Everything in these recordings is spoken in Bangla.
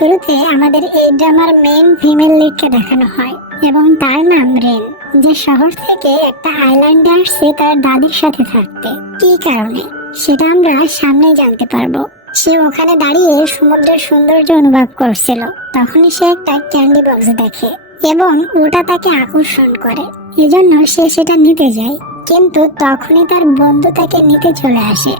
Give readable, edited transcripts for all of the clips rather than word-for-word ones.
শুরুতে আমাদের এই ড্রামার মেইন ফিমেল লিডকে দেখানো হয় এবং তার নাম রেন, যে শহর থেকে একটা আইল্যান্ডে আসছে তার দাদির সাথে থাকতে। কি কারণে সেটা আমরা সামনে জানতে পারবো। সে ওখানে দাঁড়িয়ে সমুদ্রের সৌন্দর্য অনুভব করছিল, তখনই সে একটা ক্যান্ডি বক্স দেখে এবং ওটা তাকে আকর্ষণ করে, এজন্য সে সেটা নিতে যায়। কিন্তু তখনই তার বন্ধু তাকে নিতে চলে আসে,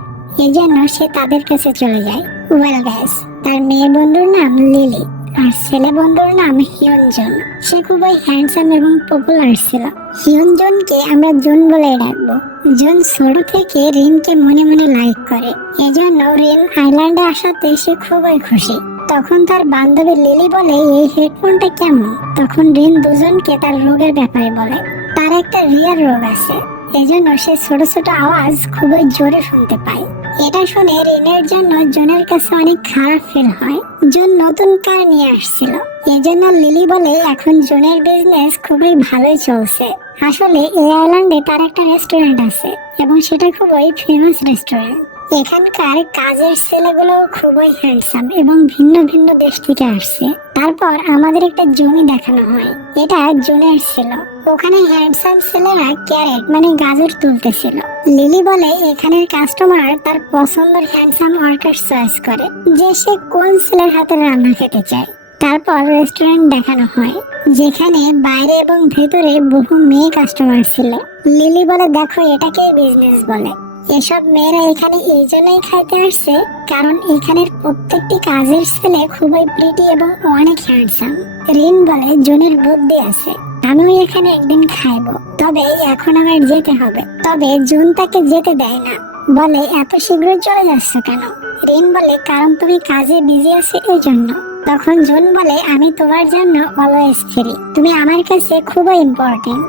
এজন্য সে তাদের কাছে চলে যায়। ওয়েল গাইস, তার মেয়ে বন্ধুর নাম লিলি আর ছেলে বন্ধুর নাম হিয়নজন। সে খুবই হ্যান্ডসাম এবং পপুলার ছিল। হিয়নজনকে আমরা জুন বলে ডাকবো। জুন ছোট থেকে রিনকে মনে মনে লাইক করে, এজন্য রিন আইল্যান্ডে আসাতে সে খুবই খুশি। তখন তার বান্ধবী লিলি বলে এই হেডফোনটা কেমন। তখন রিন দুজনকে তার রোগের ব্যাপারে বলে। তার একটা রিয়ার রোগ আছে, এজন্য সে ছোট ছোট আওয়াজ খুবই জোরে শুনতে পায়। এটা শুনে রিনের জন্য জুনের কাছে অনেক খারাপ ফিল হয়। জুন নতুন কার নিয়ে আসছিল, এজন্য লিলি বলে এখন জুনের বিজনেস খুবই ভালোই চলছে। আসলে এই আইল্যান্ডে তার একটা রেস্টুরেন্ট আছে এবং সেটা খুবই ফেমাস রেস্টুরেন্ট। এখানকার কাজের ছেলেগুলো খুবই হ্যান্ডসাম এবং ভিন্ন ভিন্ন দেশ থেকে আসছে। তারপর আমাদের একটা জমি দেখানো হয়, এটা জুনের ছিল। ওখানে হ্যান্ডসাম ছেলেরা ক্যারেট মানে গাজর তুলতেছিল। লিলি বলে এখানের কাস্টমার তার পছন্দের হ্যান্ডসাম ওয়ার্কার চয়েস করে, যে সে কোন ছেলের হাতে রান্না খেতে চায়। তারপর রেস্টুরেন্ট দেখানো হয়, যেখানে বাইরে এবং ভেতরে বহু মেয়ে কাস্টমার ছিল। লিলি বলে দেখো এটাকে বিজনেস বলে। এসব মেয়েরা এখানে এই জন্যই খাইতে আসছে কারণ এখানের প্রত্যেকটি কাজের ছেলে খুবই প্রিটি এবং অনেক হ্যান্ডসাম। রিন বলে জুনের বুদ্ধি আছে, আমিও এখানে একদিন খাইবো, তবে এখন আমার যেতে হবে। তবে জুন তাকে যেতে দেয় না, বলে এত শীঘ্র চলে যাচ্ছ কেন। রিন বলে কারণ তুমি কাজে বিজি আছো এই জন্য। তখন জুন বলে আমি তোমার জন্য অলওয়েজ ফ্রি, তুমি আমার কাছে খুবই ইম্পর্টেন্ট।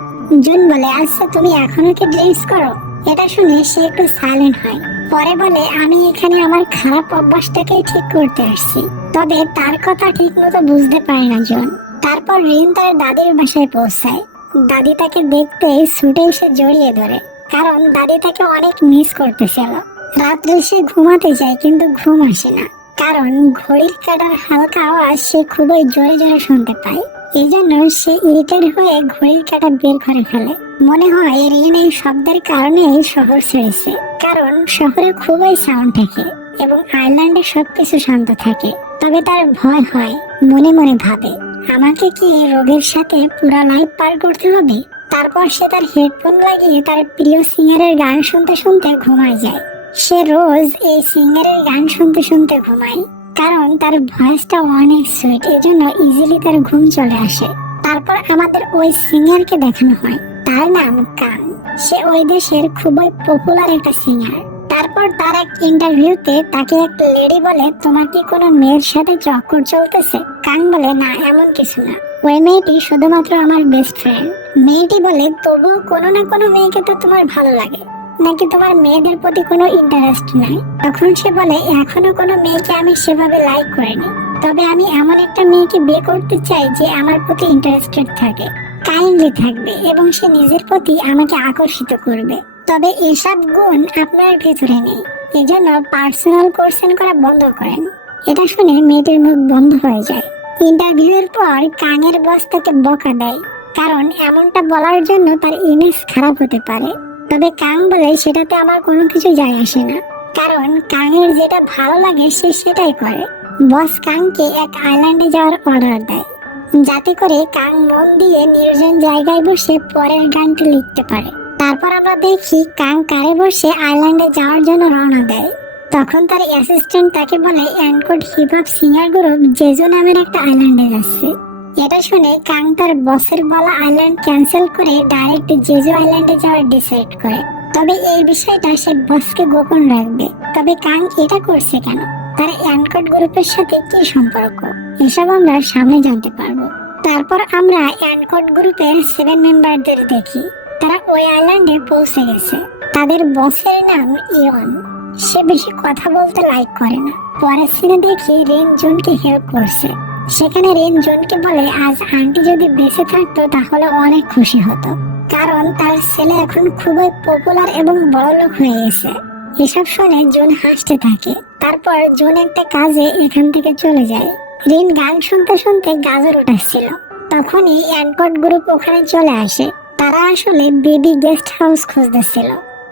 জুন বলে আচ্ছা তুমি এখনো কি ড্রিঙ্কস করো। এটা শুনে সে একটু সাইলেন্ট হয়, পরে বলে আমি এখানে আমার খারাপ অভ্যাসটাকে ঠিক করতে আসছি। তবে তার কথা ঠিক মতো বুঝতে পারে না জন। তারপর রিন তার দাদির বাসায় পৌঁছায়। দাদি তাকে দেখতে ছুটে এসে জড়িয়ে ধরে, কারণ দাদি তাকে অনেক মিস করতেছিল। রাত্রে সে ঘুমাতে যায় কিন্তু ঘুম আসে না, কারণ ঘড়ির কাঁটার হালকা আওয়াজ সে খুবই জোরে জোরে শুনতে পায়। এই জন্য সে ইরিটেড হয়ে ঘড়ির কাঁটা বের করে ফেলে। মনে হয় রিন এই শব্দের কারণে শহর ছেড়েছে, কারণ শহরে খুবই সাউন্ড থাকে এবং আইল্যান্ডে সবকিছু শান্ত থাকে। তবে তার ভয় হয়, মনে মনে ভাবে আমাকে কি এই রোগের সাথে পুরা লাইফ পার করতে হবে। তারপর সে তার হেডফোন লাগিয়ে তার প্রিয় সিঙ্গারের গান শুনতে শুনতে ঘুমায় যায়। সে রোজ এই সিঙ্গারের গান শুনতে শুনতে ঘুমায়, কারণ তার ভয়েসটা অনেক সুইট, এজন্য ইজিলি তার ঘুম চলে আসে। তারপর আমাদের ওই সিঙ্গারকে দেখানো হয়, তার নাম কাং। সে ওই দেশের খুবই পপুলার একটা সিঙ্গার। তারপর তার এক ইন্টারভিউতে তাকে এক লেডি বলে তোমার কি কোনো মেয়ের সাথে চক্কর চলতেছে। কাং বলে না, এমন কিছু না, ওই মেয়েটি শুধুমাত্র আমার বেস্ট ফ্রেন্ড। মেয়েটি বলে তবুও কোনো না কোনো মেয়েকে তো তোমার ভালো লাগে, নাকি তোমার মেয়েদের প্রতি কোনো ইন্টারেস্ট নাই। তখন সে বলে এখনো কোনো মেয়েকে আমি সেভাবে লাইক করিনি, তবে আমি এমন একটা মেয়েকে বিয়ে করতে চাই যে আমার প্রতি ইন্টারেস্টেড থাকে, কাইন্ডলি থাকবে এবং সে নিজের প্রতি আমাকে আকর্ষিত করবে। তবে এসব গুণ আপনার ভেতরে নেই, এজন্য পার্সোনাল কোশ্চেন করা বন্ধ করেন। এটা শুনে মেয়েটির মুখ বন্ধ হয়ে যায়। ইন্টারভিউয়ের পর কাঙের বস তাকে বকা দেয়, কারণ এমনটা বলার জন্য তার ইমেজ খারাপ হতে পারে। তবে কাং বলে সেটাতে আমার কোনো কিছু যায় আসে না, কারণ কাঙের যেটা ভালো লাগে সে সেটাই করে। বস কাংকে এক আইল্যান্ডে যাওয়ার অর্ডার দেয়, যাতে করে কাং মন দিয়ে নির্জন জায়গায় বসে পরের গানটি লিখতে পারে। তারপর আমরা দেখি কাং কারে বসে আইল্যান্ডে যাওয়ার জন্য রওনা দেয়। তখন তার অ্যাসিস্ট্যান্ট তাকে বলে অ্যানকোড hip hop singer group Jeju নামের একটা আইল্যান্ডে যাচ্ছে। এটা শুনে কাং তার বসের বলা আইল্যান্ড ক্যান্সেল করে ডাইরেক্ট জেজো আইল্যান্ডে যাওয়ার ডিসাইড করে। তবে এই বিষয়টা সে বসকে গোপন রাখবে। তবে কাং এটা করছে কেন, তার অ্যানকোড গ্রুপের সাথে কি সম্পর্ক, এসব আমরা সামনে জানতে পারবো। তারপর আমরা অ্যানকোড গ্রুপের 7 মেম্বারদের দেখি, তারা ওই আইল্যান্ডে পৌঁছে গেছে। তাদের বসের নাম ইয়ন। সে বেশি কথা বলতে লাইক করে না। পরের সিনে দেখি রেন জুনকে হেল্প করছে। সেখানে রেন জুনকে বলে আজ আন্টি যদি বেঁচে থাকতো তাহলে অনেক খুশি হতো, কারণ তার ছেলে এখন খুবই পপুলার এবং বড়লোক হয়ে গেছে। এসব শুনে জুন হাসতে থাকে। তারপর জুন একটা কাজে এখান থেকে চলে যায়। রিন গান শুনতে শুনতে গাজর উঠাচ্ছিল। তখনই অ্যানকট গ্রুপ ওখানে চলে আসে। তারা আসলে বেবি গেস্ট হাউস খুঁজতেছিল।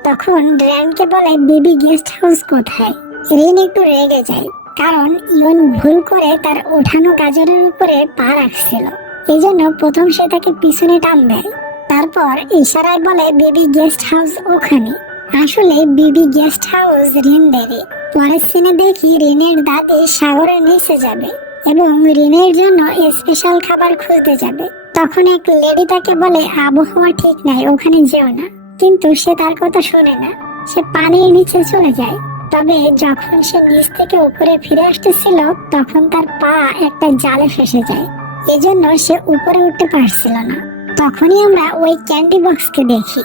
তখন র্যানকে বলে বেবি গেস্ট হাউস কোথায়। রিন একটু রেগে যায়, কারণ ইয়ন ভুল করে তার ওঠানো গাজরের উপরে পা রাখছিল। এই জন্য প্রথম সে তাকে পিছনে টান দেয়। তারপর ইশারায় বলে বেবি গেস্ট হাউস ওখানে। আসলে বেবি গেস্ট হাউস রিনদেরই। পরের সিনে দেখি রিনের দাদি সাগরের নিচে যাবে এবং রিনের জন্য স্পেশাল খাবার খুঁজতে যাবে। তখন এক লেডি তাকে বলে আবহাওয়া ঠিক নাই, ওখানে যেও না। কিন্তু সে তার কথা শোনে না, সে পানির নিচে চলে যায়। তবে যখন সে নিচ থেকে উপরে ফিরে আসতেছিল তখন তার পা একটা জালে ফেসে যায়। এজন্য সে উপরে উঠতে পারছিল না। তখনই আমরা ওই ক্যান্ডি বক্সকে দেখি,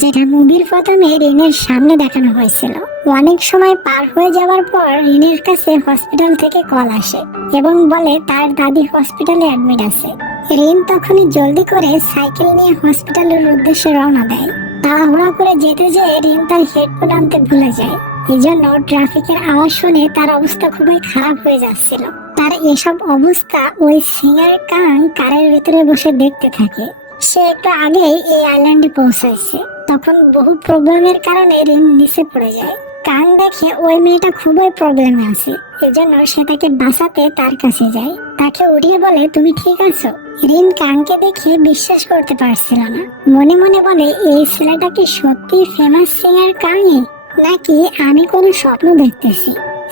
যেটা মুভির প্রথমে রিনের সামনে দেখানো হয়েছিল। অনেক সময় পার হয়ে যাওয়ার পর রিনের কাছে হসপিটাল থেকে কল আসে এবং বলে তার দাদি হসপিটালে অ্যাডমিট আছে। রিন তখনই জলদি করে সাইকেল নিয়ে হসপিটালের উদ্দেশ্যে রওনা দেয়। তাড়াহুড়া করে যেতে যেয়ে রিন তার হেডফোন আনতে ভুলে যায়। এই জন্য ট্রাফিকের আওয়াজ শুনে তার অবস্থা খুবই খারাপ হয়ে যাচ্ছিল। তার এসব অবস্থা ওই সিঙ্গার কাং কারের ভিতরে বসে দেখতে থাকে। সে একটু আগেই এই আইল্যান্ডে পৌঁছাইছে। তখন বহু প্রবলেমের কারণে রিন নিচে পড়ে যায়। কাং দেখে ওই মেয়েটা খুবই প্রবলেমে আছে, এজন্য সে তাকে বাঁচাতে তার কাছে যায়। তাকে উঠিয়ে বলে তুমি ঠিক আছো। রিন কাংকে দেখে বিশ্বাস করতে পারছিল না। মনে মনে বলে এই ছেলেটা কি সত্যি ফেমাস সিঙ্গার কাংই, নাকি আমি কোনো স্বপ্ন দেখতেছি।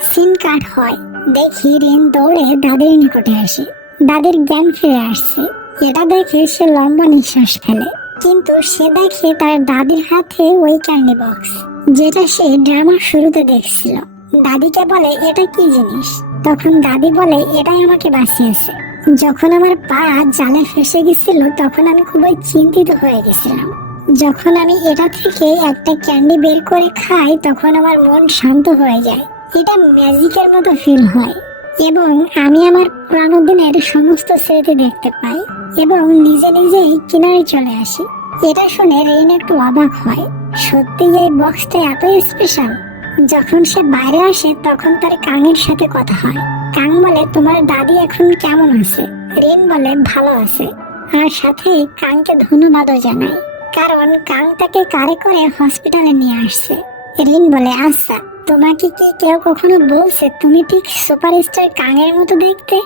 সিন কাট হয়। দেখি রিন দৌড়ে দাদির নিকটে আসে। দাদির জ্ঞান ফিরে আসছে। এটা দেখে সে লম্বা নিঃশ্বাস ফেলে, কিন্তু সে দেখে তার দাদির হাতে ওই ক্যান্ডি বক্স, যেটা সে ড্রামার শুরুতে দেখছিল। দাদিকে বলে এটা কি জিনিস। তখন দাদি বলে এটাই আমাকে বাঁচিয়েছে। যখন আমার পা জালে ফেসে গেছিল তখন আমি খুবই চিন্তিত হয়ে গেছিলাম। যখন আমি এটা থেকে একটা ক্যান্ডি বের করে খাই তখন আমার মন শান্ত হয়ে যায়। এটা ম্যাজিকের মতো ফিল হয় এবং আমি আমার পুরানো দিনের সমস্ত স্মৃতি দেখতে পাই এবং নিজে নিজেই কিনারে চলে আসি। এটা শুনে রিন একটু অবাক হয়। সত্যি এই বক্সটা এত স্পেশাল। যখন সে বাইরে আসে তখন তার কাংয়ের সাথে কথা হয়। কাং বলে তোমার দাদি এখন কেমন আছে। রিন বলে ভালো আছে, আর সাথে কাংকে ধন্যবাদও জানায়, কারণ কাং তাকে কারে করে হসপিটালে নিয়ে আসছে। রিন বলে আচ্ছা, তোমাকে কি কেউ কখনো বলছে তুমি ঠিক সুপারস্টার কাংয়ের মতো দেখতে?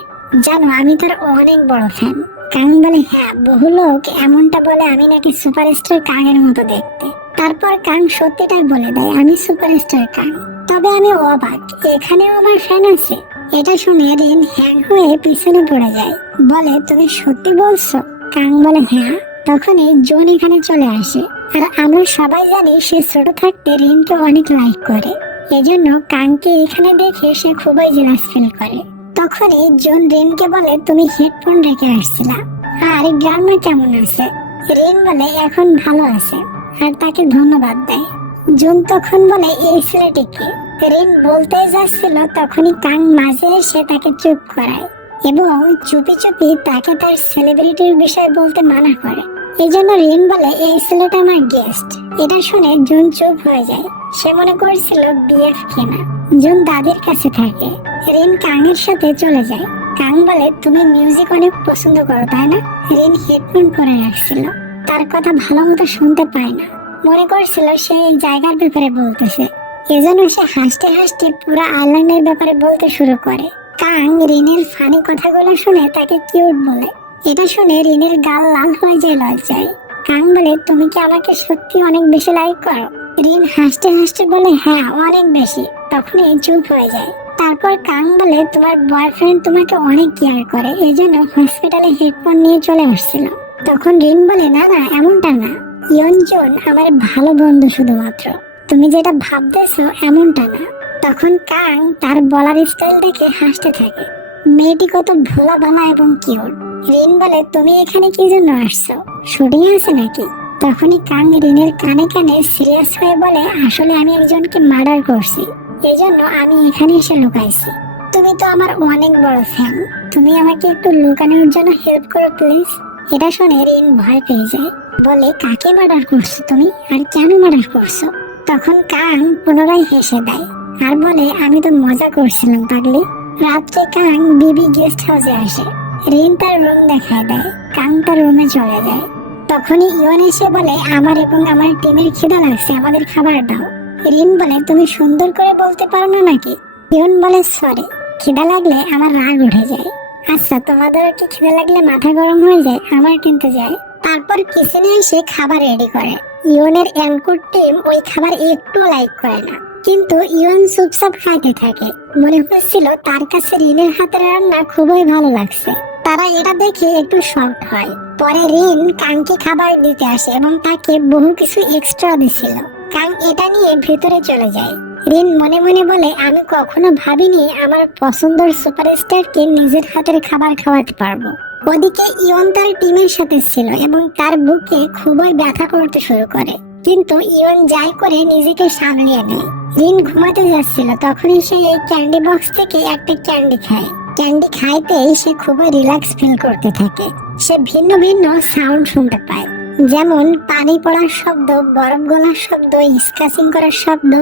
জানো আমি তার অনেক বড় ফ্যান। কাং বলে হ্যাঁ, বহু লোক এমনটা বলে আমি নাকি সুপারস্টার কাংয়ের মতো দেখতে। তারপর কাং সত্যিটাই বলে দেয় আমি সুপারস্টার কাং। তবে আমি অবাক, এখানেও আমার ফ্যান আছে। এটা শুনে রিন হ্যাং হয়ে পিছনে পড়ে যায়। বলে তুমি সত্যি বলছো? কাং বলে হ্যাঁ। তখনই জোন এখানে চলে আসে, আর আমরা সবাই জানি সে ছোট থাকতে রিনকে অনেক লাইক করে। এজন্য কাংকে এখানে দেখে সে খুবই জেলাস ফিল করে। তখনই জোন রিনকে বলে তুমি হেডফোন রেখে আসছিলা, আর গ্রামে কেমন আছে? রিন বলে এখন ভালো আছে, আর তাকে ধন্যবাদ দেয়। জোন তখন বলে এই ছেলেটিকে। রিন বলতে যাচ্ছিল তখনই কাং মাঝে এসে তাকে চুপ করায় এবং চুপি চুপি তাকে তার সেলিব্রিটির বিষয়ে বলতে মানা করে। এই জন্য রিন বলে এই ছেলেটা আমার গেস্ট। এটা শুনে জুন চুপ হয়ে যায়। সে মনে করছিল বিএফ কিনা। জুন দাদির কাছে থাকে। রিন কাংয়ের সাথে চলে যায়। কাং বলে তুমি মিউজিক অনেক পছন্দ করো তাই না? রিন হেডফোন পরে রাখছিল, তার কথা ভালো মতো শুনতে পায় না। মনে করছিল সে এই জায়গার ব্যাপারে বলতেছে। এজন্য সে হাসতে হাসতে পুরো আইল্যান্ডের ব্যাপারে বলতে শুরু করে। কাং রিনের ফানি কথাগুলো শুনে তাকে কিউট বলে। এটা শুনে রিনের গাল লাল হয়ে যায় লজ্জায়। কাং বলে তুমি কি আমাকে সত্যি অনেক বেশি লাইক করো? রিন হাসতে হাসতে বলে হ্যাঁ, অনেক বেশি। তখনই চুপ হয়ে যায়। তারপর কাং বলে তোমার বয়ফ্রেন্ড তোমাকে অনেক কেয়ার করে, এই জন্য হসপিটালে হেডফোন নিয়ে চলে আসছিল। তখন রিন বলে না না, এমনটা না। ইয়নজুন আমার ভালো বন্ধু শুধুমাত্র, তুমি যেটা ভাবতেছো এমনটা না। তখন কাং তার বলার স্টাইল দেখে হাসতে থাকে। মেয়েটি কত ভোলা ভালা এবং কিউট। রিন বলে তুমি এখানে কি জন্য আসছো? শুটিং আছে নাকি? তখনই কাং রিনের কানে কানে সিরিয়াস হয়ে বলে আসলে আমি একজনকে মার্ডার করছি, এজন্য আমি এখানে এসে লুকাইছি। তুমি তো আমার অনেক বড় ফ্যান, তুমি আমাকে একটু লুকানোর জন্য হেল্প করো প্লিজ। এটা শুনে রিন ভয় পেয়ে যায়। বলে কাকে মার্ডার করছো তুমি, আর কেন মার্ডার করছো? তখন কাং পুনরায় হেসে দেয় আর বলে আমি তো মজা করছিলাম পাগলি, রাত্রে কাং বিবি গেস্ট হাউসে আসে। রিন তার রুম দেখায় দেয়, কাং তার রুমে চলে যায়। তখনই ইওন এসে বলে, আমার এবং আমার টিমের খিদা লাগছে, আমাদের খাবার দাও। রিন বলে, তুমি সুন্দর করে বলতে পারো না নাকি? ইওন বলে, সরি, খিদা লাগলে আমার রাগ উঠে যায়। আচ্ছা, তোমাদের কি খিদা লাগলে মাথা গরম হয়ে যায়? আমার কিন্তু যায়। তারপর কিচেনে এসে খাবার রেডি করে। ইওনের অ্যাঙ্কর টিম ওই খাবার একটু লাইক করে না, কিন্তু ইওন চুপচাপ খাইতে থাকে। মনে হচ্ছিল তার কাছে রিনের হাতের রান্না খুবই ভালো লাগছে। তারা এটা দেখে একটু শকড হয়। পরে রিন কাংকে খাবার দিতে আসে এবং তাকে বহু কিছু এক্সট্রা দিছিল। কাং এটা নিয়ে ভেতরে চলে যায়। রিন মনে মনে বলে, আমি কখনো ভাবিনি আমার পছন্দের সুপারস্টারকে নিজের হাতের খাবার খাওয়াতে পারবো। ওদিকে ইওন তার টিমের সাথে ছিল এবং তার বুকে খুবই ব্যথা করতে শুরু করে, কিন্তু ইওন যাই করে নিজেকে সামলিয়ে নেয়। রিন ঘুমাতে যাচ্ছিল, তখনই সে এই ক্যান্ডি বক্স থেকে একটা ক্যান্ডি খায়। ক্যান্ডি খাইতেই সে খুবই রিল্যাক্স ফিল করতে থাকে। সে ভিন্ন ভিন্ন সাউন্ড শুনতে পায়, যেমন পানি পড়ার শব্দ, বরফ গলার শব্দ, স্কাচিং করার শব্দ।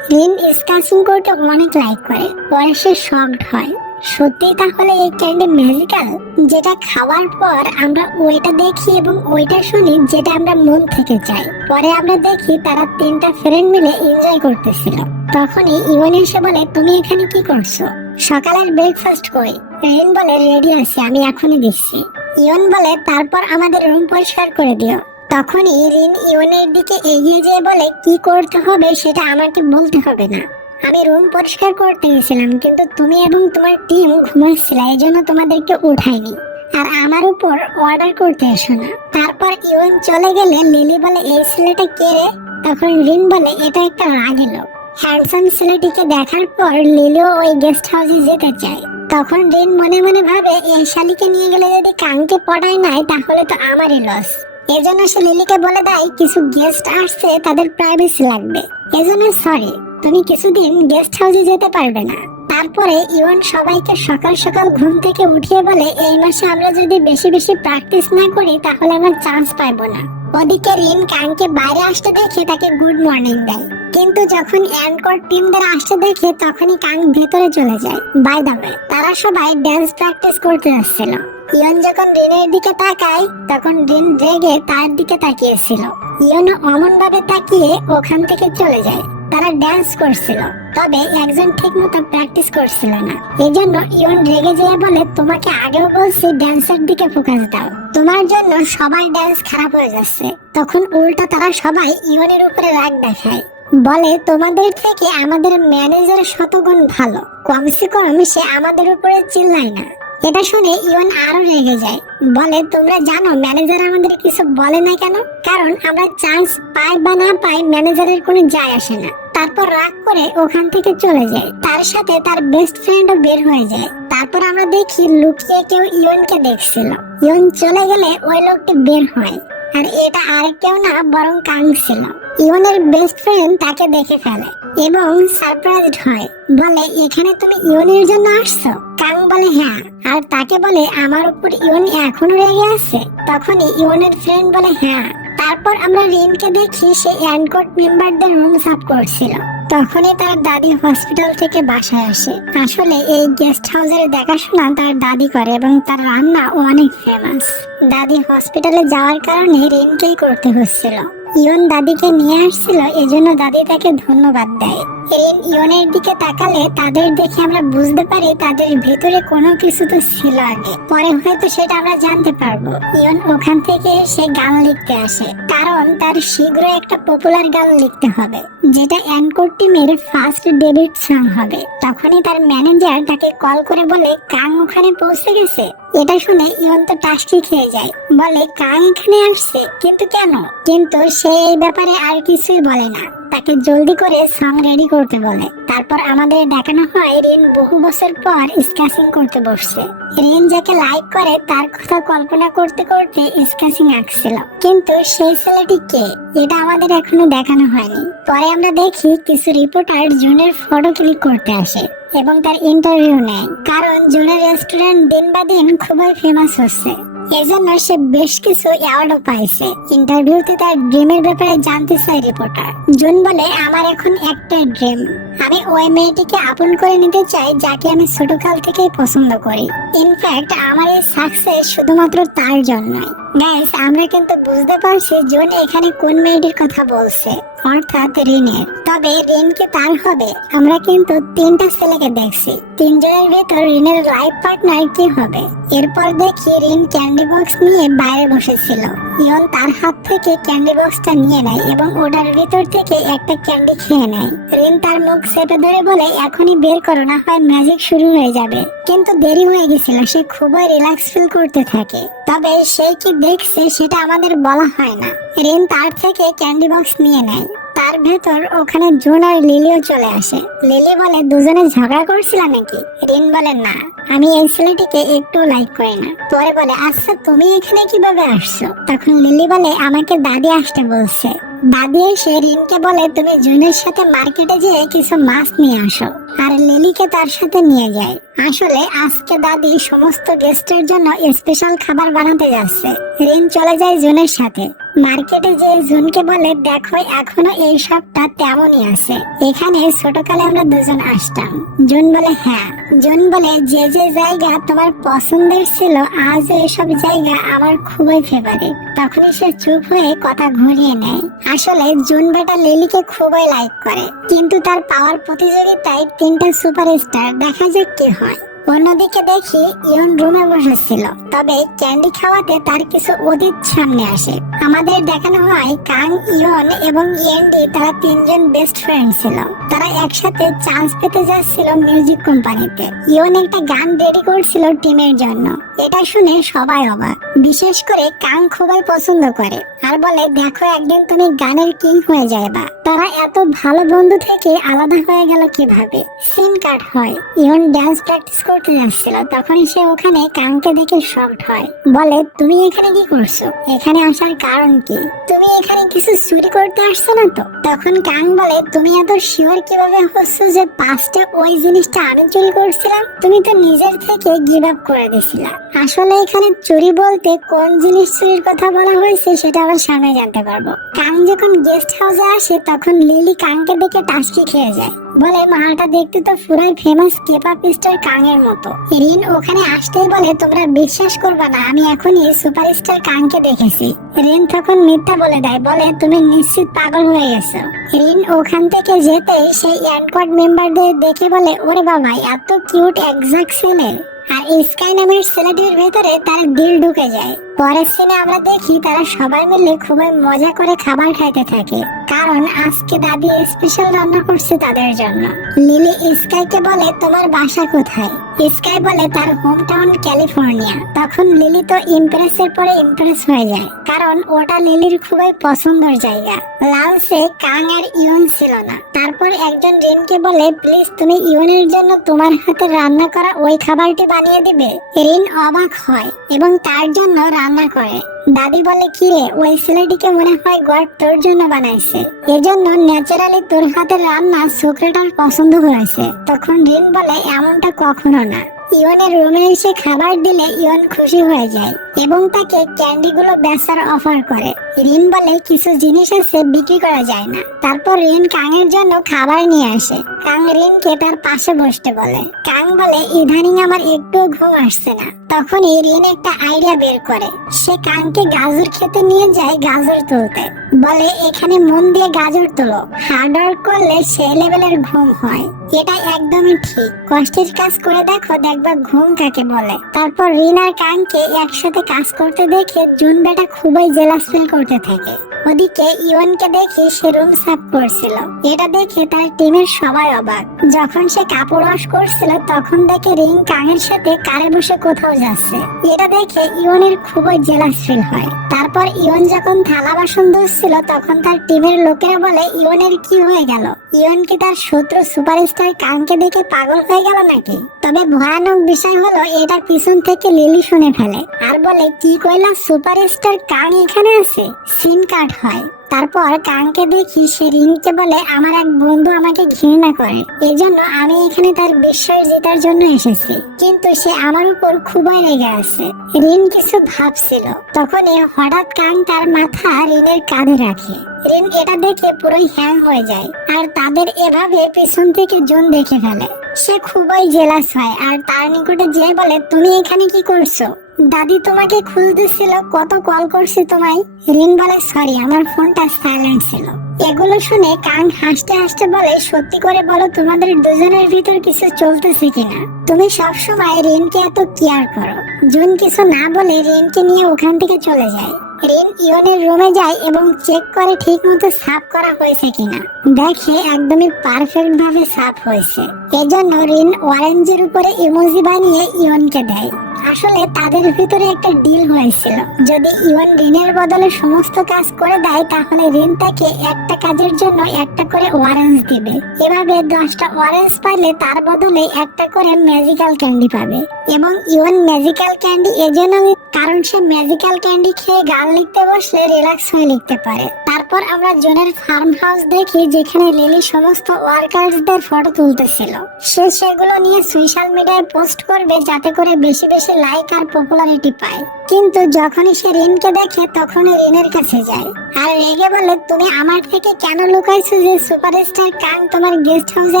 রিন স্কাচিং করতে অনেক লাইক করে। পরে সে শকড হয়, সত্যি তাহলে এই ক্যান্ডি ম্যাজিক্যাল? যেটা খাওয়ার পর আমরা ওইটা দেখি এবং ওইটা শুনি যেটা আমরা মন থেকে চাই। পরে আমরা দেখি তারা তিনটা ফ্রেন্ড মিলে এনজয় করতেছিল। তখনই ইওন এসে বলে, তুমি এখানে কি করছো? সকালের ব্রেকফাস্ট কই? রিন বলে, রেডি আছে, আমি এখনই দিচ্ছি। ইওন বলে, তারপর আমাদের রুম পরিষ্কার করে দিও। তখনই রিন ইওনের দিকে এগিয়ে যেয়ে বলে, কি করতে হবে সেটা আমাকে বলতে হবে না। আমি রুম পরিষ্কার করতে গেছিলাম, কিন্তু তুমি এবং তোমার টিম ঘুমাচ্ছিলে, এই জন্য তোমাদেরকে উঠাইনি। আর আমার উপর অর্ডার করতে এসো না। তারপর ইওন চলে গেলে লিলি বলে, এই ছেলেটা কে রে? তখন রিন বলে, এটা একটা রাগী লোক। হ্যান্ডসাম ছেলেটিকে দেখার পর লিলিও ওই গেস্ট হাউসে যেতে চায়। তখন রিন মনে মনে ভাবে, এই শালিকে নিয়ে গেলে যদি কাংকে পটায় নাই তাহলে তো আমারই লস। এজন্য সে লিলিকে বলে দেয়, কিছু গেস্ট আসছে, তাদের প্রাইভেসি লাগবে, এজন্য সরি, তুমি কিছুদিন গেস্ট হাউসে যেতে পারবে না। তারপরে ইওন সবাইকে সকাল সকাল ঘুম থেকে উঠিয়ে বলে, এই মাসে আমরা যদি বেশি বেশি প্র্যাকটিস না করি তাহলে আমরা চান্স পাইবো না। ওদিকে রিন কাংকে বাইরে আসতে দেখে তাকে গুড মর্নিং দেয়, কিন্তু যখন অ্যাঙ্কর টিমদের আসতে দেখে তখনই কাং ভেতরে চলে যায়। বাই দ্য ওয়ে, তারা সবাই ড্যান্স প্র্যাকটিস করতে যাচ্ছিল। ইওন যখন রিনের দিকে তাকায় তখন রিন রেগে তার দিকে তাকিয়েছিল। ইওন অমন ভাবে তাকিয়ে ওখান থেকে চলে যায়। তারা ড্যান্স করছিল, তবে একজন ঠিক মতো প্র্যাকটিস করছিল না। এজন্য ইওন রেগে যেয়ে বলে, তোমাকে আগেও বলছি ড্যান্সের দিকে ফোকাস দাও, তোমার জন্য সবাই ড্যান্স খারাপ হয়ে যাচ্ছে। তখন উল্টা তারা সবাই ইওনের উপরে রাগ দেখায়, বলে, তোমাদের থেকে আমাদের ম্যানেজার শতগুণ ভালো, কমসে কম সে আমাদের উপরে চিল্লায় না। এটা শুনে ইওন আরো রেগে যায়, বলে, তোমরা জানো ম্যানেজার আমাদের কিছু বলে না কেন? কারণ আমরা চান্স পাই বা না পাই ম্যানেজারের কোনো যায় আসে না। তারপর রাগ করে ওখান থেকে চলে যায়। তার সাথে তার বেস্ট ফ্রেন্ডও বের হয়ে যায়। তারপর আমরা দেখি লুকিয়ে কেউ ইওনকে দেখছিল। ইওন চলে গেলে ওই লোকটি বের হয়, আর এটা আর কেউ না বরং কাং ছিল। ইওনের বেস্ট ফ্রেন্ড তাকে দেখে ফেলে এবং সারপ্রাইজড হয়, বলে, এখানে তুমি ইওনের জন্য আসছো? কাং বলে, হ্যাঁ, আর তাকে বলে, আমার উপর ইওন এখনো রেগে আছে? তখনই ইওনের ফ্রেন্ড বলে, হ্যাঁ। তারপর আমরা রিনকে দেখি সে অ্যানকোট মেম্বারদের রুম সাফ করছিল। তখনই তার দাদি হসপিটাল থেকে বাসায় আসে। আসলে এই গেস্ট হাউসের দেখাশোনা তার দাদি করে এবং তার রান্না অনেক ফেমাস। দাদি হসপিটালে যাওয়ার কারণে রিনকেই করতে হচ্ছিল। ইওন দাদিকে নিয়ে আসছিল, এজন্য দাদি তাকে ধন্যবাদ দেয়। রিন ইওনের দিকে তাকালে তাদের দেখে আমরা বুঝতে পারি তাদের ভেতরে কোনো কিছু তো ছিল আগে, পরে হয়তো সেটা আমরা জানতে পারবো। ইওন ওখান থেকে সে গান লিখতে আসে, কারণ তার শীঘ্র একটা পপুলার গান লিখতে হবে, যেটা অ্যানকোর টিমের ফার্স্ট ডেবিট সং হবে। তখনই তার ম্যানেজার তাকে কল করে বলে, কাং ওখানে পৌঁছে গেছে। এটা শুনে ইওন তো টাস্কি খেয়ে যায়, বলে, কাং এখানে আসছে, কিন্তু কেন? কিন্তু সে এই ব্যাপারে আর কিছুই বলে না, তাকে জলদি করে সং রেডি করতে বলে। তারপর আমাদের দেখানো হয় রিন বহু বছর পর স্কেচিং করতে বসছে। রিন যাকে লাইক করে তার কথা কল্পনা করতে করতে স্কেচিং আঁকছিল, কিন্তু সেই ছেলেটি কে এটা আমাদের এখনো দেখানো হয়নি। পরে আমরা দেখি কিছু রিপোর্টার জুনের ফটো ক্লিক করতে আসে এবং তার ইন্টারভিউ নেয়, কারণ জুনের রেস্টুরেন্ট দিন বা দিন খুবই ফেমাস হচ্ছে। এজন্য সে বেশ কিছু অ্যাওয়ার্ডও পাইছে। ইন্টারভিউতে তার ড্রিমের ব্যাপারে জানতে চায় রিপোর্টার। জুন বলে, আমার এখন একটাই ড্রিম, আমি ওই মেয়েটিকে আপন করে নিতে চাই যাকে আমি ছোটকাল থেকেই পছন্দ করি। ইনফ্যাক্ট আমার এই সাকসেস শুধুমাত্র তার জন্যই। গাইস, আমরা কিন্তু বুঝতে পারছি জুন এখানে কোন মেয়েটির কথা বলছে, অর্থাৎ রিনের। তবে রিন কি তার হবে? আমরা কিন্তু তিনটা ছেলেকে দেখছি, তিনজনের ভিতর রিনের লাইফ পার্টনার কি হবে? এরপর দেখি রিন ক্যান্ডি বক্স নিয়ে বাইরে বসেছিল। ইয়ন তার হাত থেকে ক্যান্ডি বক্সটা নিয়ে নেয় এবং ওটার ভিতর থেকে একটা ক্যান্ডি খেয়ে নেয়। রিন তার মুখ চেপে ধরে বলে, এখনই বের করো, না হয় ম্যাজিক শুরু হয়ে যাবে। কিন্তু দেরি হয়ে গেছিল, সে খুবই রিল্যাক্স ফিল করতে থাকে। তবে সে কি দেখছে সেটা আমাদের বলা হয় না। রিন তার থেকে ক্যান্ডি বক্স নিয়ে নেয়। তার ভেতর ওখানে জুন আর লিলিও চলে আসে। লিলি বলে, দুজনে ঝগড়া করছিলাম নাকি? রিন বলে, না, আমি এই ছেলেটিকে একটু লাইক করি না। পরে বলে, আচ্ছা তুমি এখানে কিভাবে আসছো? তখন লিলি বলে, আমাকে দাদি আসতে বলছে। দাদি এসে রিনকে বলে, তুমি জুনের সাথে মার্কেটে যেয়ে কিছু মাছ নিয়ে আসো। আর লিলিকে তার সাথে নিয়ে যায়। আসলে আজকে দাদি সমস্ত গেস্টের জন্য স্পেশাল খাবার বানাতে যাচ্ছে। রিন চলে যায় জুনের সাথে। মার্কেটে যে জুনকে বলে, দেখো এখনো এই সবটা তেমনই আছে, এখানে ছোটকালে আমরা দুজন আসতাম। জুন বলে, হ্যাঁ। জুন বলে, যে যে জায়গা তোমার পছন্দের ছিল আজ এসব জায়গা আমার খুবই ফেভারিট। তখনই সে চুপ হয়ে কথা ঘুরিয়ে নেয়। আসলে জুন বেটা লিলিকে খুবই লাইক করে, কিন্তু তার পাওয়ার প্রতিযোগিতায় তিনটা সুপারস্টার, দেখা যাক কি হয়। অন্যদিকে দেখি ইয়ন রুমে বসেছিল, তবে ক্যান্ডি খাওয়াতে তার কিছু অতীত সামনে আসে। আমাদের দেখানো হয় কাং, ইয়ন এবং ইয়েন্ডি তারা তিনজন বেস্ট ফ্রেন্ড ছিল। তারা একসাথে চান্স পেতে যাচ্ছিল মিউজিক কোম্পানিতে। ইয়ন একটা গান রেডি করছিল টিমের জন্য। এটা শুনে সবাই অবাক, বিশেষ করে কাং খুবই পছন্দ করে আর বলে, দেখো একদিন তুমি গানের কিং হয়ে যাবে। তারা এত ভালো বন্ধু থেকে আলাদা হয়ে গেল কিভাবে? সিন কাট হয়। ইয়ন ডান্স প্র্যাকটিস করতে যাচ্ছিল, তখন সে ওখানে কাংকে দেখে শকড হয়। বলে, তুমি এখানে কি করছো? এখানে আসার কারণ কি? তুমি এখানে কিছু চুরি করতে আসছো না তো? তখন কাং বলে, তুমি এত শিওর কিভাবে হচ্ছো যে পাস্টে ওই জিনিসটা আমি চুরি করছিলাম? তুমি তো নিজের থেকে গিভ আপ করে দিছিলা। আসলে এখানে চুরি বলতে কোন জিনিস চুরির কথা বলা হয়েছে সেটা আবার সামনে জানতে পারবো। কাং যখন গেস্ট হাউসে আসে তখন লিলি কাংকে দেখে টাস্কি খেয়ে যায়। বলে, মালটা দেখতে তো পুরাই ফেমাস কেপঅপ স্টার কাং এর মতো। রিন ওখানে আসতেই বলে, তোমরা বিশ্বাস করবে না, আমি এখনই সুপারস্টার কাংকে দেখেছি। রিন তখন মিথ্যা বলে দেয়, বলে, তুমি নিশ্চিত পাগল হয়ে গেছো। রিন ওখান থেকে যেতেই সেই অ্যান্ডকোয়াড মেম্বারদের দেখে বলে, ওরে বাবা, এত কিউট এক্সাক্ট ছেলে। আর স্কাই নামের ছেলেটির ভেতরে তার দিল ঢুকে যায়। পরের সিনে আমরা দেখি তারা সবাই মিলে খুবই মজা করে খাবার খাইতে থাকে, কারণ আজকে দাদি স্পেশাল রান্না করছে তাদের জন্য। লিলি স্কাইকে বলে, তোমার বাসা কোথায়? স্কাই বলে তার হোম টাউন ক্যালিফোর্নিয়া। তখন লিলি তো ইমপ্রেসের পরে ইমপ্রেস হয়ে যায়, কারণ ওটা লিলির খুবই পছন্দের জায়গা। লাঞ্চে কাং আর ইয়ন ছিল না। তারপর একজন রিনকে বলে, প্লিজ তুমি ইয়নের জন্য তোমার হাতে রান্না করা ওই খাবারটি বানিয়ে দিবে। রিন অবাক হয় এবং তার জন্য রান্না করে। দাদি বলে, কি রে, ওই ছেলেটিকে মনে হয় গড তোর জন্য বানাইছে, এজন্য ন্যাচারালি তোর হাতের রান্না সুক্রেটার পছন্দ হয়েছে। তখন রিন বলে, এমনটা কখনো না। ইয়নের রুমে এসে খাবার দিলে ইয়ন খুশি হয়ে যায় এবং তাকে ক্যান্ডি গুলো বেচার অফার করে। রিন বলে, কিছু জিনিস আছে বিক্রি করা যায় না। তারপর রিন কাং এর জন্য খাবার নিয়ে আসে। কাং রিনকে তার পাশে বসতে বলে। কাং বলে, ইদানিং আমার একটু ঘুম আসছে না। তখনই রিন একটা আইডিয়া বের করে। সে কাংকে গাজর খেতে নিয়ে যায় গাজর তুলতে। বলে, এখানে মন দিয়ে গাজর তোলো, হার্ড ওয়ার্ক করলে সেই লেভেলের ঘুম হয়। এটা একদমই ঠিক, কষ্টের কাজ করে দেখো, দেখবা ঘুম কাকে বলে। তারপর রিন আর কাংকে একসাথে কাজ করতে দেখে জুন বেটা খুবই জেলাস ফিল করতে থাকে। ওদিকে ইওয়ানকে দেখে সে রুম সাফ করছিল। এটা দেখে তার টিমের সবাই অবাক। যখন সে কাপড় ওয়াশ করছিল তখন দেখে রিং কাঙের সাথে কারে বসে কোথাও যাচ্ছে। এটা দেখে ইওয়ানের খুবই জেলাস ফিল হয়। তারপর ইওয়ান যখন থালা বাসন ধুচ্ছিল তখন তার টিমের লোকেরা বলে, ইওয়ানের কি হয়ে গেল? ইওয়ান কি তার শত্রু সুপারস্টার কাংকে দেখে পাগল হয়ে গেল নাকি? তবে ভয়ানক বিষয় হলো এটা পিছন থেকে লিলি শুনে ফেলে আর বলে, কি কইলা, সুপারস্টার কাং এখানে আছে? সিন কাট হয়। তারপর কাংকে দেখি সে রিনকে বলে আমার এক বন্ধু আমাকে ঘৃণা করে, এজন্য আমি এখানে তার বিশ্বাস জেতার জন্য এসেছি, কিন্তু সে আমার উপর খুবই রেগে আছে। রিন কিছু ভাবছিল, তখনই হঠাৎ কাং তার মাথা রিনের কাঁধে রাখে। রিন এটা দেখে পুরোই হ্যাং হয়ে যায়, আর তাদের এভাবে পিছন থেকে জুন দেখে ফেলে। সে খুবই জেলাস হয় আর তার নিকটে যেয়ে বলে তুমি এখানে কি করছো? দাদি তোমাকে খুঁজতেছিল, কত কল করছি তোমায়। রিন বলে সরি, আমার ফোনটা সাইলেন্ট ছিল। এগুলো শুনে কাং হাসতে হাসতে বলে সত্যি করে বলো তোমাদের দুজনের ভিতর কিছু চলতেছে কিনা? তুমি সবসময় রিনকে এত কেয়ার করো। জুন কিছু না বলে রিনকে নিয়ে ওখান থেকে চলে যায়। রিন ইয়নের রুমে যায় এবং চেক করে ঠিক মতো সাফ করা হয়েছে কিনা। দেখে একদমই পারফেক্ট ভাবে সাফ হয়েছে। এজন্য রিন অরেঞ্জের উপরে ইমোজি বানিয়ে ইয়নকে দেয়। আসলে তাদের ভিতরে একটা ডিল হয়েছিল, যদি ইয়ন রিনের বদলে সমস্ত কাজ করে দেয় তাহলে রিন তাকে একটা কাজের জন্য একটা করে অরেঞ্জ দিবে। এভাবে 10টা অরেঞ্জ পাইলে তার বদলে একটা করে ম্যাজিক্যাল ক্যান্ডি পাবে। এবং ইয়ন ম্যাজিক্যাল ক্যান্ডি এজন্য কারণ সে ম্যাজিক্যাল ক্যান্ডি খেয়ে গান লিখতে বসলে রিল্যাক্স হয়ে লিখতে পারে। তারপর আমরা জনের ফার্ম হাউস দেখি, যেখানে লিলি সমস্ত ওয়ার্কার্সদের ফটো তুলতেছিল। সে সেগুলো নিয়ে সোশ্যাল মিডিয়ায় পোস্ট করবে যাতে করে বেশি বেশি লাইক আর পপুলারিটি পায়। কিন্তু যখনই সে রিনকে দেখে তখনই রিনের কাছে যায় আর রেগে বলে তুমি আমার থেকে কেন লুকাইছো যে সুপারস্টার কাং তোমার গেস্ট হাউসে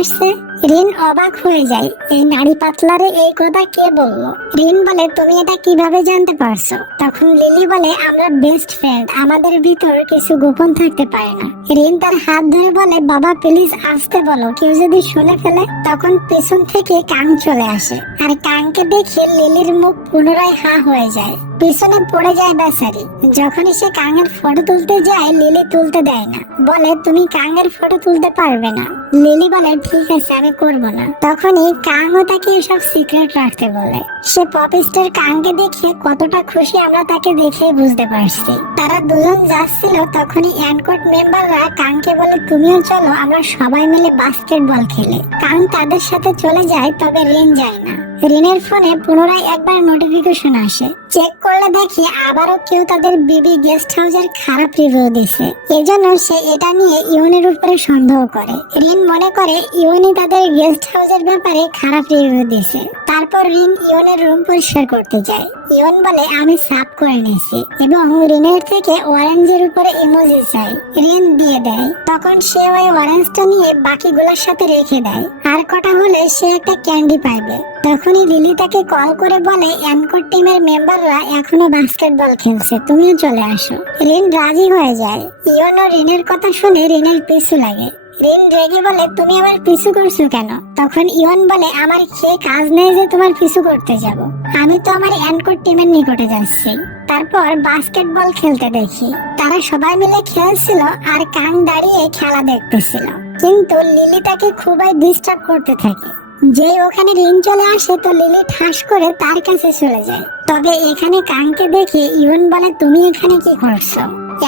আসছে? রিন অবাক হয়ে যায়, এই নারী পাতলারে এই কথা কে বললো? রিন বলে তুমি এটা কিভাবে জানতে পারছো? তখন লিলি বলে আমরা বেস্ট ফ্রেন্ড, আমাদের ভিতর কিছু গোপন থাকতে পারে না। রিন তার হাত ধরে বলে বাবা প্লিজ আসতে বলো, কেউ যদি শুনে ফেলে। তখন পেছন থেকে কাং চলে আসে আর কাংকে দেখে লিলির মুখ পুনরায় হা হয়ে যায়, পিছনে পড়ে যায় বেচারি। যখনই সে কাঙের ফটো তুলতে যায় লিলি তুলতে দেয় না, বলে তুমি কাঙের ফটো তুলতে পারবে না। লিলি বলে ঠিক আছে আমি করব না। তখনই কাংও তাকে এসব সিক্রেট রাখতে বলে। সে পপস্টার কাংকে দেখে কতটা খুশি আমরা তাকে দেখে বুঝতে পারছি। তারা দুজন যাচ্ছিল, তখনই অ্যানকোট মেম্বাররা কাংকে বলে তুমিও চলো, আমরা সবাই মিলে বাস্কেটবল খেলে। কাং তাদের সাথে চলে যায়, তবে রিন যায় না। রিনের ফোনে পুনরায় একবার নোটিফিকেশন আসে, চেক করলে দেখি আবারও কেউ তাদের বিবি গেস্ট হাউসের খারাপ রিভিউ দিছে। এজন্য সে এটা নিয়ে ইয়নের উপরে সন্দেহ করে। রিন মনে করে ইয়নই তাদের গেস্ট হাউসের ব্যাপারে খারাপ রিভিউ দিছে। তারপর রিন ইয়নের রুম পরিষ্কার করতে যায়। ইয়ন বলে আমি সাফ করে নিয়েছি এবং রিনের থেকে অরেঞ্জের উপরে ইমোজি চাই। রিন দিয়ে দেয়, তখন সে ওই অরেঞ্জটা নিয়ে বাকিগুলোর সাথে রেখে দেয়। আর কটা হলে সে একটা ক্যান্ডি পাইবে। তখনই লিলি তাকে কল করে বলে অ্যানকোর টিমের মেম্বাররা এখনো বাস্কেটবল খেলছে, তুমিও চলে আসো। রিন রাজি হয়ে যায়। ইয়ন ও রিনের কথা শুনে রিনের পিছু লাগে। রিন রেগে বলে তুমি আমার পিছু করছো কেন? তখন ইয়ন বলে আমার খেয়ে কাজ নেই যে তোমার পিছু করতে যাব, আমি তো আমার অ্যানকোর টিমের নিকটে যাচ্ছি। তারপর বাস্কেটবল খেলতে দেখি তারা সবাই মিলে খেলছিল আর কাং দাঁড়িয়ে খেলা দেখতেছিল, কিন্তু লিলি তাকে খুবই ডিস্টার্ব করতে থাকে। যে ওখানে রিন চলে আসে তো লিলি ঠাস করে তার কাছে চলে যায়। তবে এখানে কাংকে দেখে ইয়ন বলে তুমি এখানে কি করছো?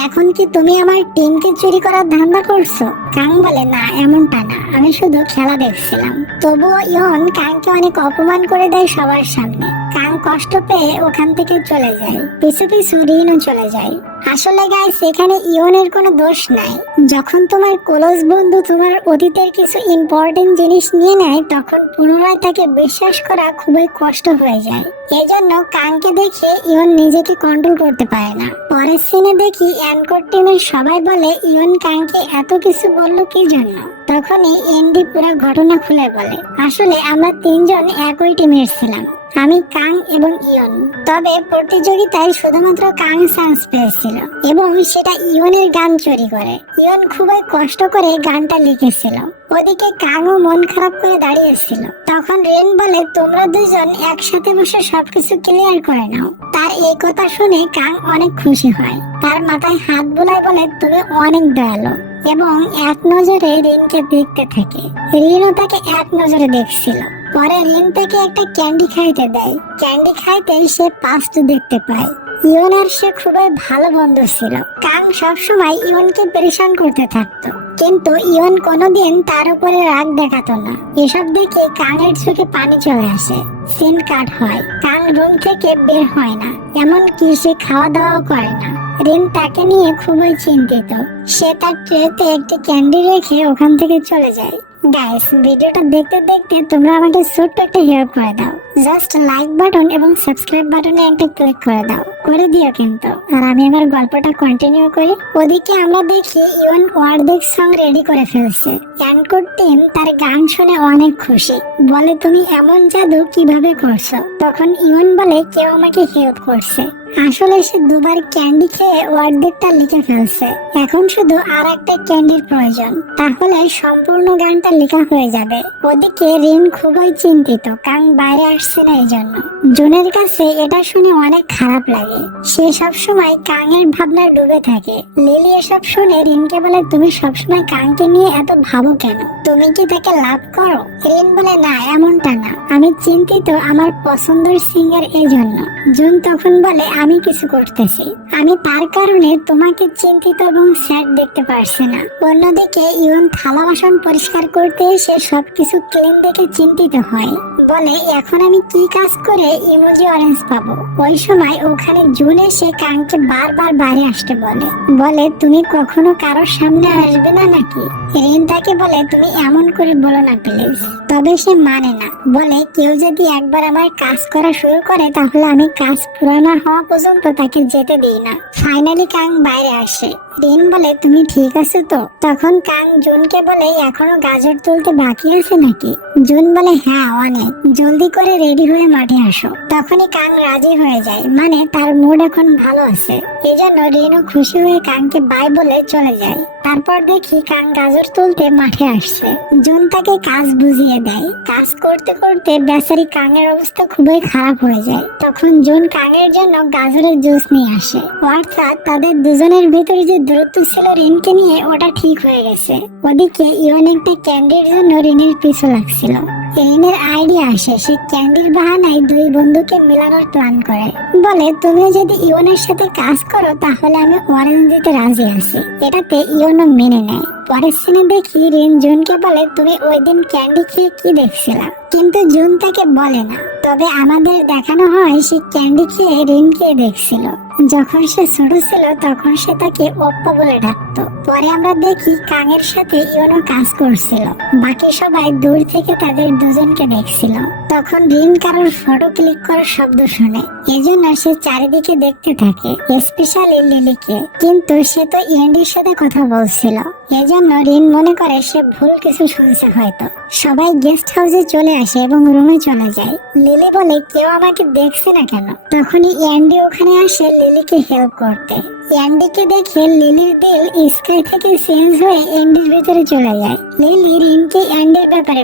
এখন কি তুমি আমার টিমকে চুরি করার ধান্দা করছো? কাং বলে না এমনটা না, আমি শুধু খেলা দেখছিলাম। তবুও ইয়ন কাংকে অনেক অপমান করে দেয় সবার সামনে। কাং কষ্ট পেয়ে ওখান থেকে চলে যায়, পিছু পিছু রিনও চলে যায়। আসলে গাইস এখানে ইয়নের কোনো দোষ নাই। যখন তোমার ক্লোজ বন্ধু তোমার অতীতের কিছু ইম্পর্টেন্ট জিনিস নিয়ে নেয় তখন পুনরায় তাকে বিশ্বাস করা খুবই কষ্ট হয়ে যায়। এজন্য কাংকে দেখে ইয়ন নিজেকে কন্ট্রোল করতে পারে না। পরের সিনে দেখি অ্যানকোর টিমের সবাই বলে ইয়ন কাংকে এত কিছু বললো কি জন্য? তখনই এনডি পুরো ঘটনা খুলে বলে আসলে আমরা তিনজন একই টিমের ছিলাম, আমি কাং এবং ইয়ন। তবে প্রতিযোগিতায় শুধুমাত্র কাং চান্স পেয়েছিল এবং সেটা ইয়নের গান চুরি করে। ইয়ন খুবই কষ্ট করে গানটা লিখেছিল। ওদিকে কাংও মন খারাপ করে দাঁড়িয়েছিল। তখন রেন বলে তোমরা দুজন একসাথে বসে সবকিছু ক্লিয়ার করে নাও। তার এই কথা শুনে কাং অনেক খুশি হয়, তার মাথায় হাত বুলায় বলে তুমি অনেক দয়ালু এবং এক নজরে রিনকে দেখতে থাকে। রিনও তাকে এক নজরে দেখছিল। পরে রিন তাকে একটা ক্যান্ডি খাইতে দেয়। ক্যান্ডি খাইতে সে পাস্ট দেখতে পায়। ইয়ন আর সে খুবই ভালো বন্ধু ছিল। কাং সবসময় ইয়নকে পরেশান করতে থাকতো। কিন্তু ইয়ন কোনোদিন তার উপরে রাগ দেখাতো না। এসব দেখে কাঙের চোখে পানি চলে আসে। সিন কাট হয়, কাং রুম থেকে বের হয় না, এমনকি সে খাওয়া দাওয়াও করে না। রিন তাকে নিয়ে খুবই চিন্তিত। সে তার ট্রেতে একটি ক্যান্ডি রেখে ওখান থেকে চলে যায়। গাইস, ভিডিওটা দেখতে দেখতে তোমরা আমাকে ছোট্ট একটা হেল্প করে দাও। জাস্ট লাইক বাটন এবং সাবস্ক্রাইব বাটনে একটা ক্লিক করে দাও, করে দিও কিন্তু। আর আমি আমার গল্পটা কন্টিনিউ করি। ওদিকে আমরা দেখি ইওন ওয়ার্ডেক সং রেডি করে ফেলছে। ইয়ানকোর টিম তার গান শুনে অনেক খুশি, বলে তুমি এমন জাদু কিভাবে করছো? তখন ইওন বলে কেউ আমাকে হেল্প করছে। আসলে সে দুবার ক্যান্ডি খেয়ে ওয়ার্ডেকটা লিখে ফেলছে। এখন শুধু আর একটা ক্যান্ডির প্রয়োজন, তাহলে সম্পূর্ণ গানটা লেখা হয়ে যাবে। ওদিকে রিন খুবই চিন্তিত, কাং বাইরে আসছে না এই জন্য। জুনের কাছে এটা শুনে অনেক খারাপ লাগে। সে সবসময় কাঙের ভাবনা ডুবে থাকে। লিলি এসব শুনে রিনকে বলে তুমি সবসময় কাংকে নিয়ে এত ভাবো কেন? তুমি কি তাকে লাভ করো? রিন বলে না, এমনটা না, আমি চিন্তিত আমার পছন্দের সিঙ্গার এই জন্য। জুন তখন বলে আমি কিছু করতেছি, আমি তার কারণে তোমাকে চিন্তিত এবং স্যাড দেখতে পারছি না। অন্যদিকে ইওন থালা বাসন পরিষ্কার করতে এসে সবকিছু ক্লিন দেখে চিন্তিত হয়। বলে এখন আমি কি কাজ করে ইমোজি অরেঞ্জ পাবো? ওই সময় ওখানে জুন এসে কাংকে বারবার বাইরে আসতে বলে। বলে তুমি কখনো কারোর সামনে আসবে না নাকি? রিন তাকে বলে তুমি এমন করে বলো না প্লিজ। তবে সে মানে না, বলে কেউ যদি একবার আমার কাজ করা শুরু করে তাহলে আমি কাজ পুরো না হওয়া পর্যন্ত তাকে যেতে দিই না। ফাইনালি কাং বাইরে আসে। রিন বলে তুমি ঠিক আছো তো? তখন কাং জুনকে বলে এখনো গাজর তুলতে বাকি আছে নাকি? জুন বলে হ্যাঁ অনেক, জলদি করে রেডি হয়ে মাঠে আসো। তখনই কাং রাজি হয়ে যায়, মানে তার মুড এখন ভালো আছে। এই জন্য রিনও খুশি হয়ে কাংকে বাই বলে চলে যায়। তারপর দেখি কাং গাজর তুলতে মাঠে আসছে। জুন তাকে কাজ বুঝিয়ে দেয়। কাজ করতে করতে বেচারি কাঙের অবস্থা খুবই খারাপ হয়ে যায়। তখন জুন কাঙের জন্য গাজরের জুস নিয়ে আসে। অর্থাৎ তাদের দুজনের ভিতরে যে দূরত্ব ছিল রিনকে নিয়ে, ওটা ঠিক হয়ে গেছে। ওদিকে ইওন একটা ক্যান্ডির জন্য রিনের পিছু লাগছিল। রিনের আইডিয়া আসে, সে ক্যান্ডির বাহানায় দুই বন্ধুকে মিলানোর প্ল্যান করে। বলে তুমি যদি ইওনের সাথে কাজ করো তাহলে আমি অরেঞ্জ দিতে রাজি আছি। এটাতে ইওনও মেনে নেয়। পরের সিনে দেখি রিন জুনকে বলে তুমি ওই দিন ক্যান্ডি খেয়ে কি দেখছিলা? কিন্তু জুন তাকে বলে না। তবে আমাদের দেখানো হয় সে ক্যান্ডি খেয়ে রিনকে দেখছিল। যখন সে ছোট ছিল তখন সে তাকে অপ্পা বলে ডাকতো। পরে আমরা দেখি কাঙের সাথে ইওনও কাজ করছিল। বাকি সবাই দূর থেকে তাদের দুজনকে দেখছিল। তখন রিন কারোর ফটো ক্লিক করার শব্দ শুনে, এজন্য সে চারিদিকে দেখতে থাকে, স্পেশালি লিলিকে। কিন্তু সে তো ইয়েন্ডির সাথে কথা বলছিল, এজন্য রিন মনে করে সে ভুল কিছু শুনছে হয়তো। সবাই গেস্ট হাউসে চলে আসে এবং রুমে চলে যায়। লিলি বলে কেউ আমাকে দেখছে না কেন? তখনই ইয়ান্ডি ওখানে আসে লিলিকে হেল্প করতে। ইয়ান্ডিকে দেখে লিলির দিল স্কাই থেকে চেঞ্জ হয়ে এন্ডির ভিতরে চলে যায়। লিলি রিনকে ইয়ান্ডির ব্যাপারে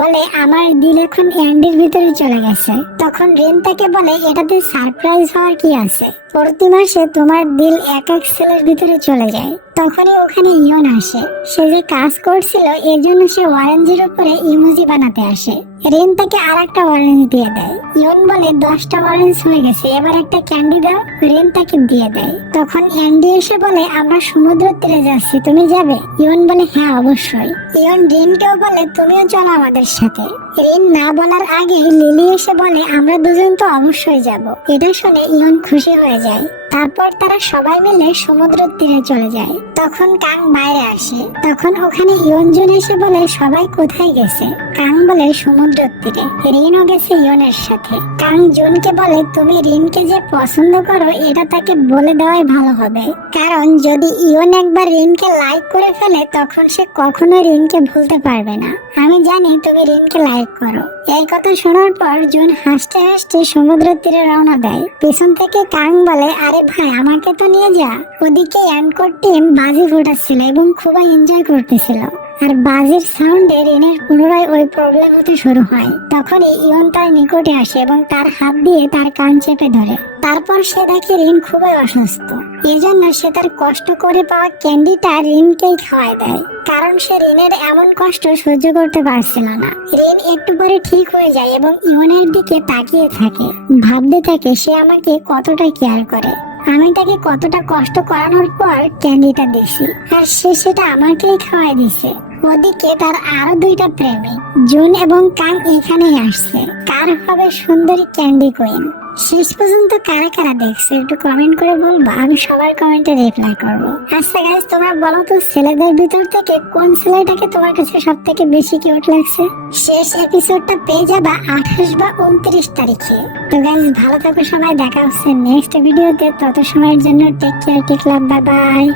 বলে আমার দিল এখন ইয়ান্ডির ভিতরে চলে গেছে। তখন রিন তাকে বলে এটাতে সারপ্রাইজ হওয়ার কি আছে? প্রতি মাসে তোমার দিল এক এক সেলের ভিতরে চলে যায়। তখনই ওখানে ইয়ন আসে। সে যে কাজ করছিল এর জন্য সে অরেঞ্জের উপরে ইমোজি বানাতে আসে। রিন তাকে আর একটা অরেঞ্জ দিয়ে দেয়। ইয়ন বলে 10টা অরেঞ্জ হয়ে গেছে, এবার একটা ক্যান্ডি দাও। রিন তাকে দিয়ে দেয়। তখন অ্যান্ডি এসে বলে আমরা সমুদ্র তীরে যাচ্ছি, তুমি যাবে? ইয়ন বলে হ্যাঁ অবশ্যই। ইয়ন রিনকেও বলে তুমিও চলো আমাদের সাথে। রিন না বলার আগে লিলি এসে বলে আমরা দুজন তো অবশ্যই যাব। এটা শুনে ইয়ন খুশি হয়ে যায়। তারপর তারা সবাই মিলে সমুদ্র তীরে চলে যায়। তখন কাং বাইরে আসে। তখন ওখানে ইয়নজন এসে বলে সবাই কোথায় গেছে? কাং বলে সমুদ্র তীরে। রিনও গেছে ইয়নের সাথে। কাং জুনকে বলে তুমি রিনকে যে পছন্দ করো এটা তাকে বলে দেওয়াই ভালো হবে, কারণ যদি ইয়ন একবার রিনকে লাইক করে ফেলে তখন সে কখনো রিনকে ভুলতে পারবে না। আমি জানি তুমি রিনকে লাইক করো। এই কথা শোনার পর জুন হাসতে হাসতে সমুদ্র তীরে রওনা দেয়। পেছন থেকে কাং বলে আরে ভাই আমাকে তো নিয়ে যা। ওদিকে ইয়ানকোর টিম বাজি ফোটাচ্ছিল এবং খুবই এনজয় করতেছিল। আর বাজির সাউন্ডে রিনের পুনরায় ওই প্রবলেম হতে শুরু হয়। তখনই ইয়ন তার নিকটে আসে এবং তার হাত দিয়ে তার কান চেপে ধরে। তারপর সে দেখে রিন খুবই অসুস্থ। এই জন্য সে তার কষ্ট করে পাওয়া ক্যান্ডিটা রিনকেই খাওয়ায় দেয়, কারণ সে রিনের এমন কষ্ট সহ্য করতে পারছিল না। রিন একটু পরে ঠিক হয়ে যায় এবং ইয়নের দিকে তাকিয়ে থাকে, ভাবতে থাকে সে আমাকে কতটা কেয়ার করে। আমি তাকে কতটা কষ্ট করানোর পর ক্যান্ডিটা দিছি, আর সে সেটা আমাকেই খাওয়াই দিছে। ওদিকে তার আরো দুইটা প্রেমিক জুন এবং কাং এখানেই আসছে। কার হবে সুন্দরী ক্যান্ডি কুইন? শেষ পর্যন্ত কারা কারা দেখছে একটু কমেন্ট করে বলবো, আমি সবার কমেন্টে রিপ্লাই করব। আচ্ছা গাইস, তোমরা বলো তো ছেলেদের ভিতর থেকে কোন ছেলেটাকে তোমার কাছে সব থেকে বেশি কিউট লাগছে? শেষ এপিসোডটা পেয়ে যাবা 28 বা 29 তারিখে। তো গাইস, ভালো থাকো সবাই, দেখা হচ্ছে নেক্সট ভিডিওতে। তত সময়ের জন্য টেক কেয়ার, টেক লাভ, বাই বাই।